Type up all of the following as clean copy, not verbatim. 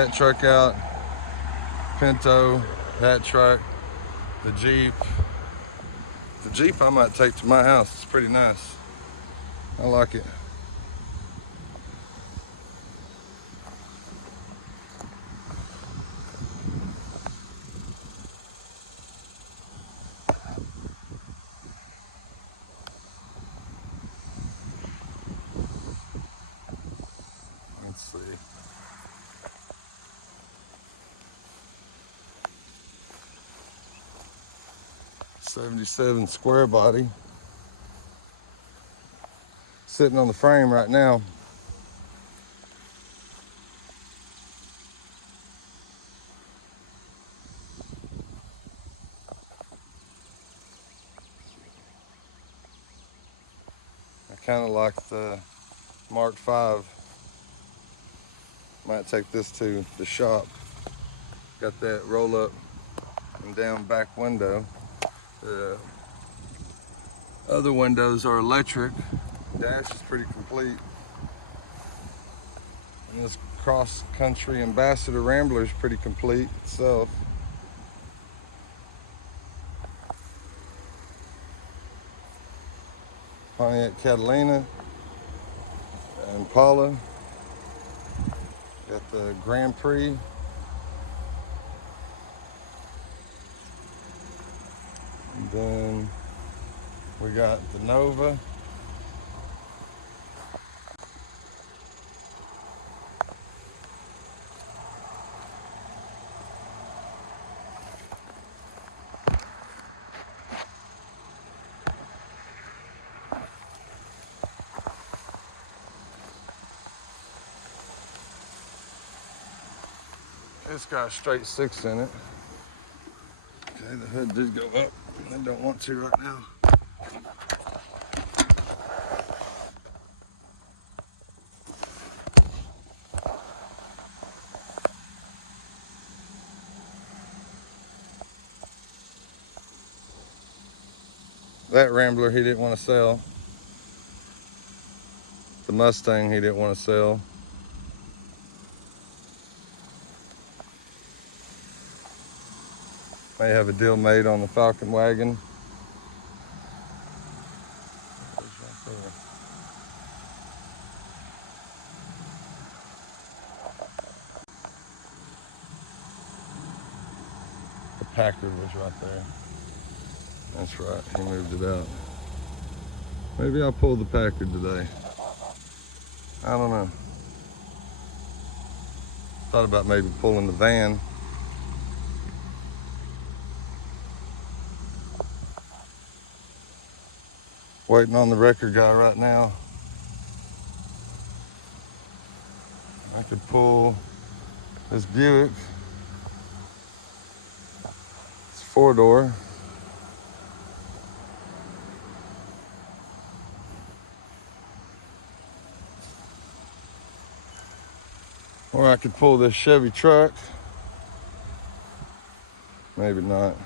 that truck out. Pinto, that truck, the Jeep. The Jeep I might take to my house. It's pretty nice. I like it. Let's see. '77 square body. Sitting on the frame right now. I kind of like the Mark V. Might take this to the shop. Got that roll up and down back window. The other windows are electric. Dash is pretty complete. And this cross country Ambassador Rambler is pretty complete itself. Pontiac Catalina, Impala. Got the Grand Prix. And then we got the Nova. It's got a straight 6 in it. Okay, the hood did go up. I don't want to right now. That Rambler he didn't want to sell. The Mustang he didn't want to sell. May have a deal made on the Falcon wagon. The Packard was right there. That's right, he moved it out. Maybe I'll pull the Packard today. I don't know. Thought about maybe pulling the van. Waiting on the wrecker guy right now. I could pull this Buick. It's 4-door. Or I could pull this Chevy truck. Maybe not.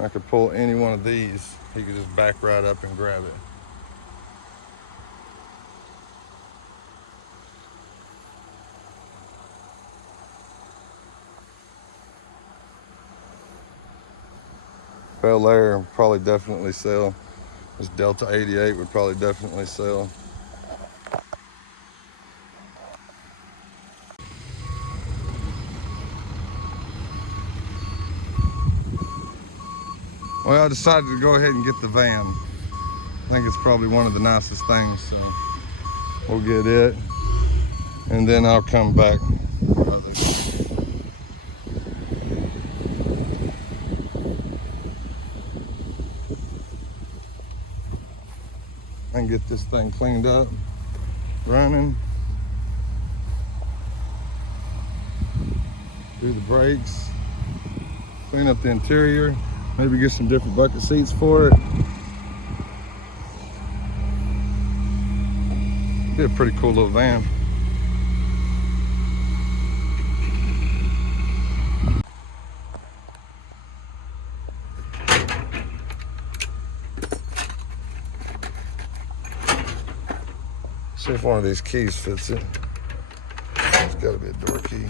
I could pull any one of these. He could just back right up and grab it. Bel Air would probably definitely sell. This Delta 88 would probably definitely sell. Well, I decided to go ahead and get the van. I think it's probably one of the nicest things, so we'll get it. And then I'll come back. And get this thing cleaned up, running. Do the brakes, clean up the interior. Maybe get some different bucket seats for it. Be a pretty cool little van. See if one of these keys fits it. got to be a door key.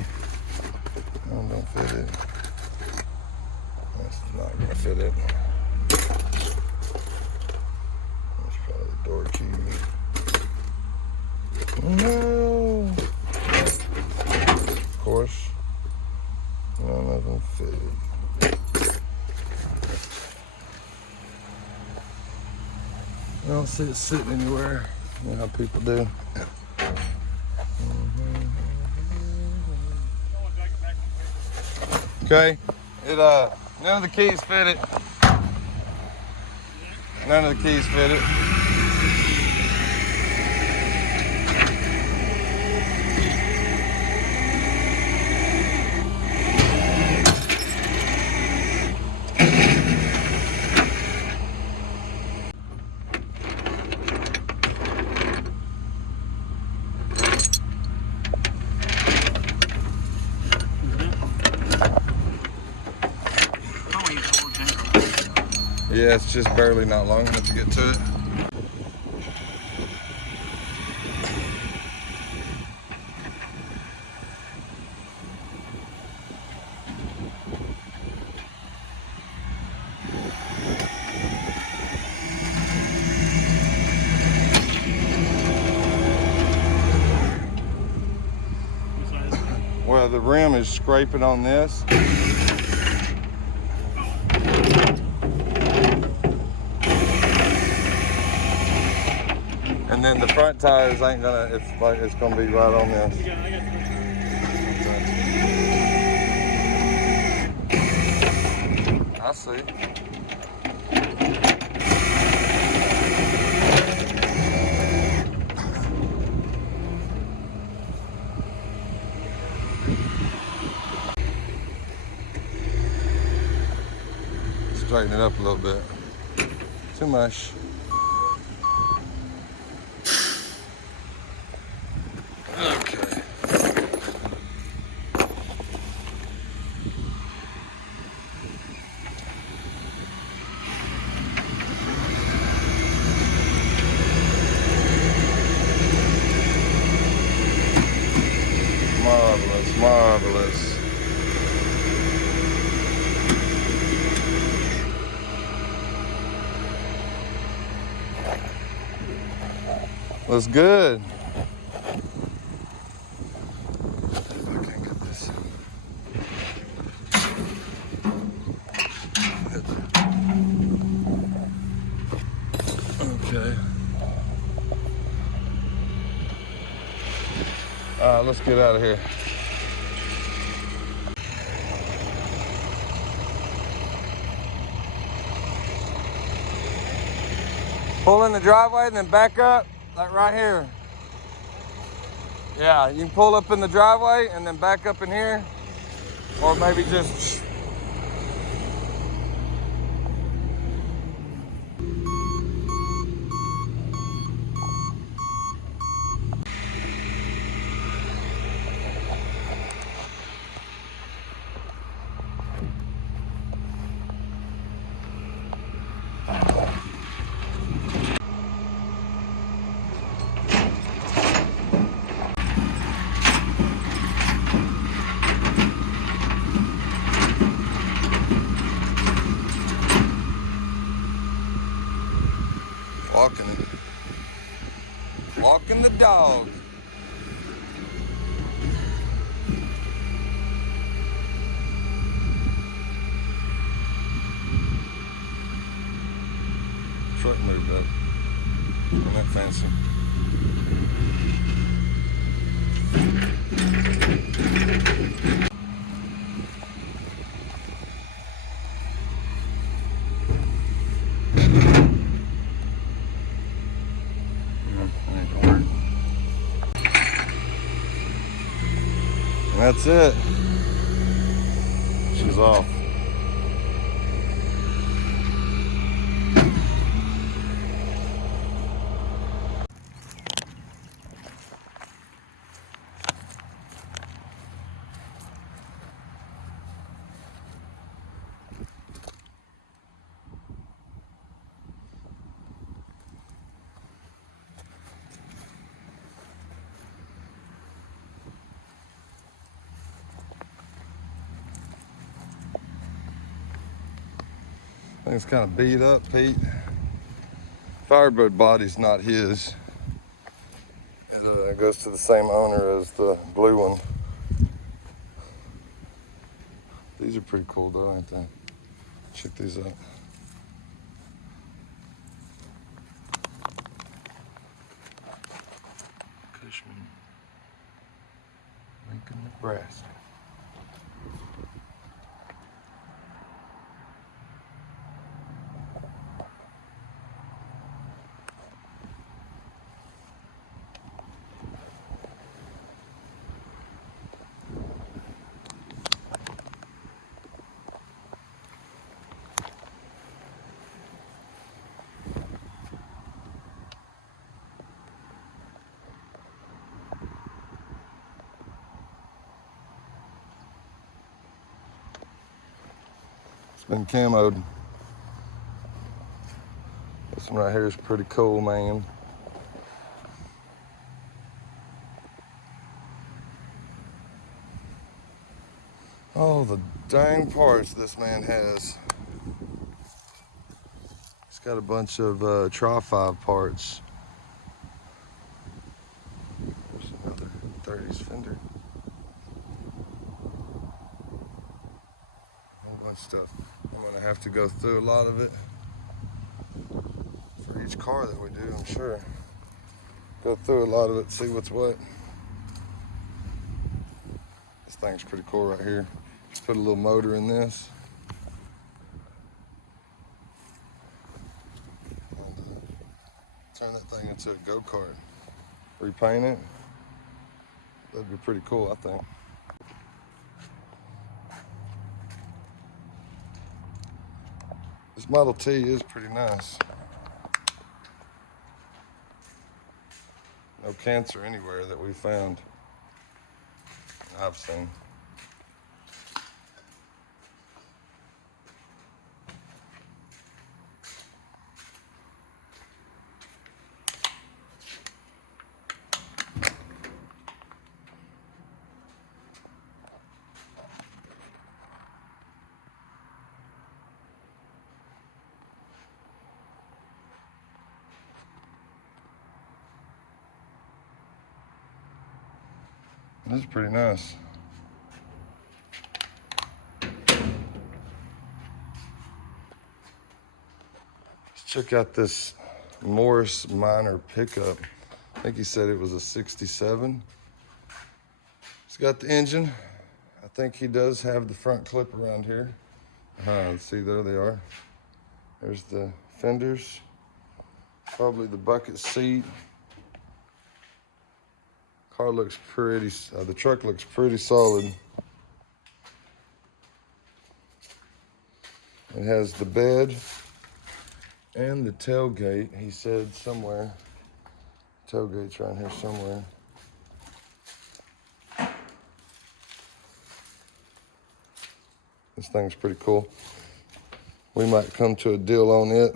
No, don't fit it. That's not gonna fit it. That's probably the door key. No. Of course, none of them fitted. I don't see it sitting anywhere. You know how people do. Okay, none of the keys fit it. None of the keys fit it. Yeah, it's just barely not long enough to get to it. Well, the rim is scraping on this. And then the front tires ain't gonna, it's gonna be right on this. I see. Straighten it up a little bit. Too much. Okay. Marvelous, marvelous. Looks good. If I can't get this. Okay. All right, let's get out of here. Pull in the driveway and then back up, like right here. Yeah, you can pull up in the driveway and then back up in here, or maybe just. Walking the dog. Truck moved up. Isn't that fancy? That's it. She's off. Thing's kind of beat up, Pete. Firebird body's not his. It goes to the same owner as the blue one. These are pretty cool though, ain't they? Check these out. Cushman, Lincoln, Nebraska. It's been camoed. This one right here is pretty cool, man. Oh, the dang parts this man has. He's got a bunch of Tri 5 parts. There's another 30s fender. A whole bunch of stuff. I'm gonna have to go through a lot of it for each car that we do, I'm sure. Go through a lot of it, see what's what. This thing's pretty cool right here. Put a little motor in this. And, turn that thing into a go-kart. Repaint it. That'd be pretty cool, I think. This Model T is pretty nice. No cancer anywhere that we found. I've seen. This is pretty nice. Let's check out this Morris Minor pickup. I think he said it was a 67. It's got the engine. I think he does have the front clip around here. See, there they are. There's the fenders. Probably the bucket seat. Car looks pretty, the truck looks pretty solid. It has the bed and the tailgate, he said somewhere. Tailgate's around here somewhere. This thing's pretty cool. We might come to a deal on it.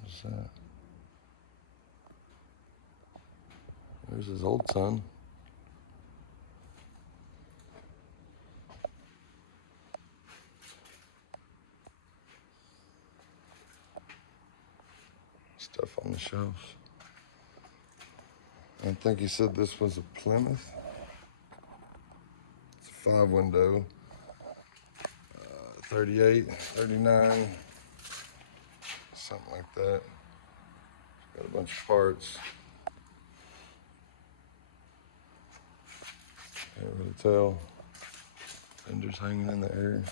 What's that? There's his old son. Stuff on the shelves. I think he said this was a Plymouth. It's a 5-window. 38, 39, something like that. Got a bunch of parts. Can't really tell. Fenders hanging in the air.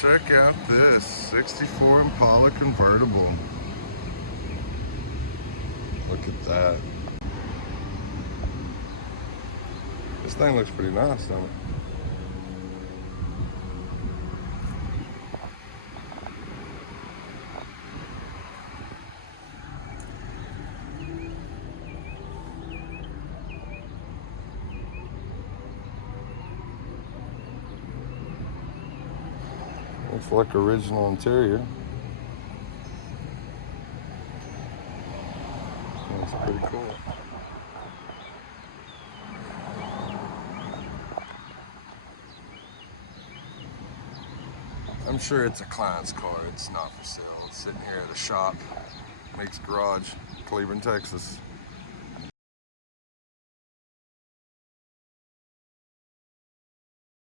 check out this 64 Impala convertible. Look at that. This thing looks pretty nice, doesn't it? Looks like original interior. Looks pretty cool. I'm sure it's a client's car. It's not for sale. It's sitting here at a shop, Meeks Garage, Cleveland, Texas.